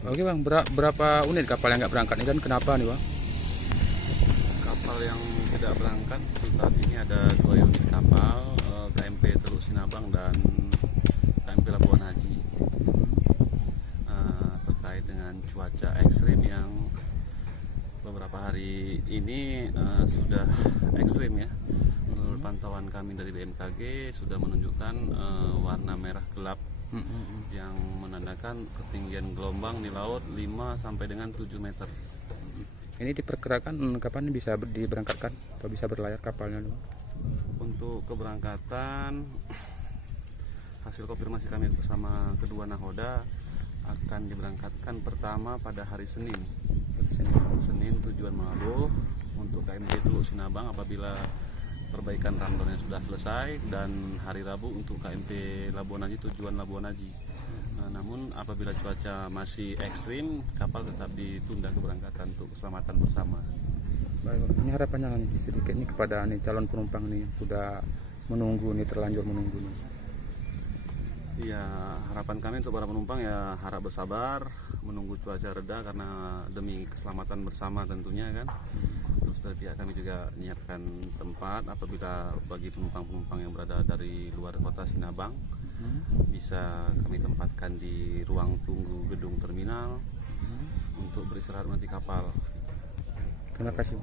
Oke Bang, berapa unit kapal yang nggak berangkat ini dan kenapa nih Bang? Kapal yang tidak berangkat saat ini ada 2 unit kapal, KMP Teluk Sinabang dan KMP Labuan Haji. Terkait dengan cuaca ekstrim yang beberapa hari ini sudah ekstrim ya. Menurut pantauan kami dari BMKG sudah menunjukkan warna merah gelap yang menandakan ketinggian gelombang di laut 5 sampai dengan 7 meter. Ini diperkirakan kapan bisa diberangkatkan atau bisa berlayar kapalnya nih Bang? Untuk keberangkatan, hasil konfirmasi kami bersama kedua nahoda akan diberangkatkan pertama pada hari Senin tujuan Manado untuk KMP Teluk Sinabang apabila perbaikan rundownnya sudah selesai, dan hari Rabu untuk KMP Labuan Haji tujuan Labuan Haji. Namun apabila cuaca masih ekstrim, kapal tetap ditunda keberangkatan untuk keselamatan bersama. Baik, ini harapannya nih sedikit nih kepada nih calon penumpang nih yang sudah menunggu nih, terlanjur menunggu nih. Ya, harapan kami untuk para penumpang ya harap bersabar menunggu cuaca reda karena demi keselamatan bersama tentunya kan. Terus dari pihak kami juga menyiapkan tempat apabila bagi penumpang-penumpang yang berada dari luar kota Sinabang bisa kami tempatkan di ruang tunggu gedung terminal untuk beristirahat nanti kapal. Terima kasih.